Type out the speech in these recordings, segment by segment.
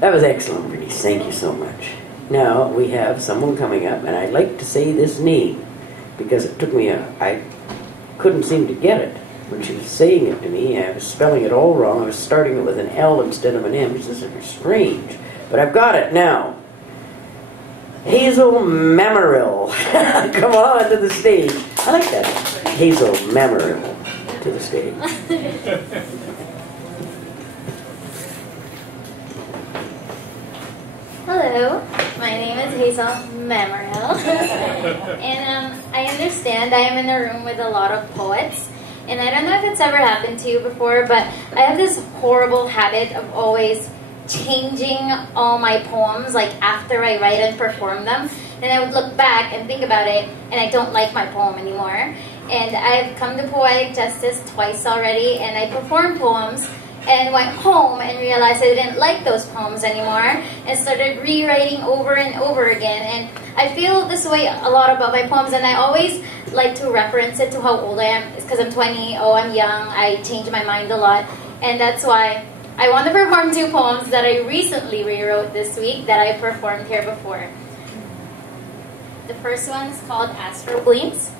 That was excellent, Bernice. Thank you so much. Now we have someone coming up, and I'd like to say this name because it took me I couldn't seem to get it when she was saying it to me. I was spelling it all wrong. I was starting it with an L instead of an M. This is strange, but I've got it now. Hazel Mamaril. Come on to the stage. I like that. Hazel Mamaril to the stage. Hello, my name is Hazel Mamaril, and I understand I am in a room with a lot of poets, and I don't know if it's ever happened to you before, but I have this horrible habit of always changing all my poems, like after I write and perform them, and I would look back and think about it, and I don't like my poem anymore. And I've come to Poetic Justice twice already, and I perform poems, and went home and realized I didn't like those poems anymore and started rewriting over and over again. And I feel this way a lot about my poems, and I always like to reference it to how old I am. It's because I'm 20, oh, I'm young, I change my mind a lot, and that's why I want to perform two poems that I recently rewrote this week that I performed here before. The first one is called Astral Gleams.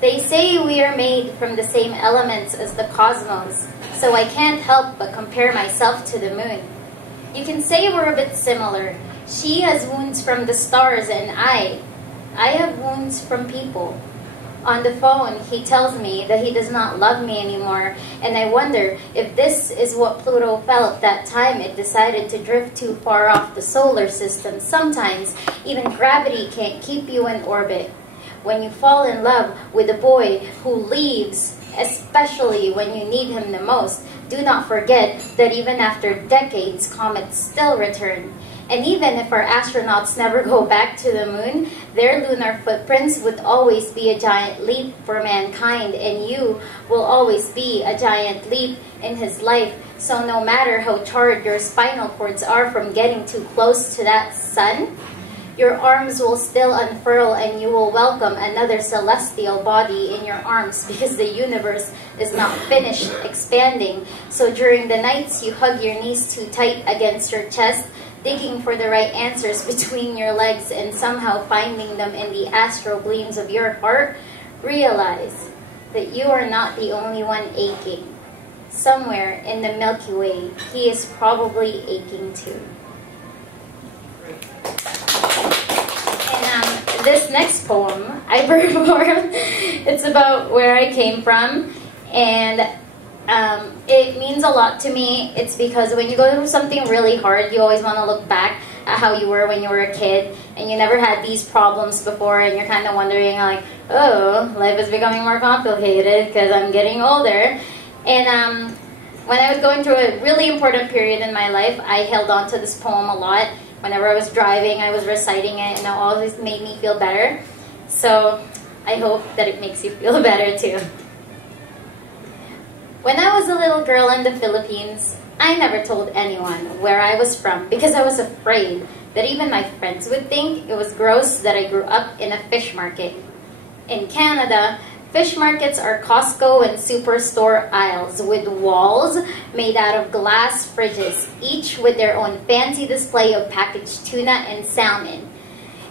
They say we are made from the same elements as the cosmos, so I can't help but compare myself to the moon. You can say we're a bit similar. She has wounds from the stars and I have wounds from people. On the phone, he tells me that he does not love me anymore, and I wonder if this is what Pluto felt that time it decided to drift too far off the solar system. Sometimes, even gravity can't keep you in orbit. When you fall in love with a boy who leaves, especially when you need him the most, do not forget that even after decades, comets still return. And even if our astronauts never go back to the moon, their lunar footprints would always be a giant leap for mankind, and you will always be a giant leap in his life. So no matter how charred your spinal cords are from getting too close to that sun, your arms will still unfurl and you will welcome another celestial body in your arms, because the universe is not finished expanding. So during the nights you hug your knees too tight against your chest, digging for the right answers between your legs and somehow finding them in the astral gleams of your heart, realize that you are not the only one aching. Somewhere in the Milky Way, he is probably aching too. This next poem I performed, it's about where I came from, and it means a lot to me. It's because when you go through something really hard, you always want to look back at how you were when you were a kid, and you never had these problems before, and you're kind of wondering like, oh, life is becoming more complicated because I'm getting older. And when I was going through a really important period in my life, I held on to this poem a lot. Whenever I was driving, I was reciting it, and it always made me feel better. So I hope that it makes you feel better too. When I was a little girl in the Philippines, I never told anyone where I was from because I was afraid that even my friends would think it was gross that I grew up in a fish market. In Canada, fish markets are Costco and Superstore aisles with walls made out of glass fridges, each with their own fancy display of packaged tuna and salmon.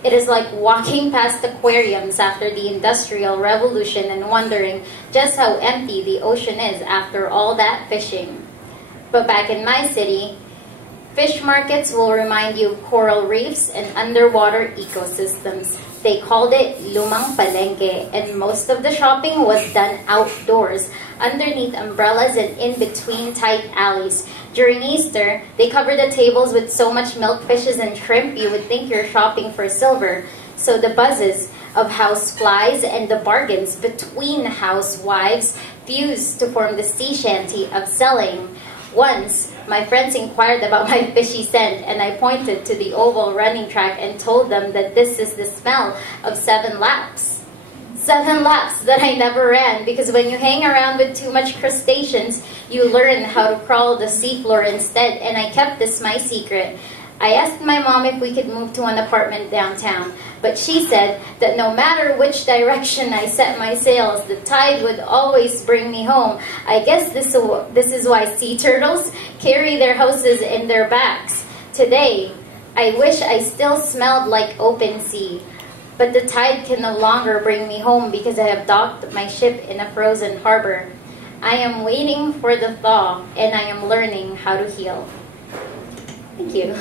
It is like walking past aquariums after the Industrial Revolution and wondering just how empty the ocean is after all that fishing. But back in my city, fish markets will remind you of coral reefs and underwater ecosystems. They called it Lumang Palengke, and most of the shopping was done outdoors, underneath umbrellas and in between tight alleys. During Easter, they covered the tables with so much milkfishes and shrimp you would think you're shopping for silver. So the buzzes of house flies and the bargains between housewives fused to form the sea shanty of selling. Once, my friends inquired about my fishy scent, and I pointed to the oval running track and told them that this is the smell of 7 laps. 7 laps that I never ran, because when you hang around with too much crustaceans, you learn how to crawl the seafloor instead, and I kept this my secret. I asked my mom if we could move to an apartment downtown, but she said that no matter which direction I set my sails, the tide would always bring me home. I guess this is why sea turtles carry their houses in their backs. Today, I wish I still smelled like open sea, but the tide can no longer bring me home because I have docked my ship in a frozen harbor. I am waiting for the thaw, and I am learning how to heal. Thank you.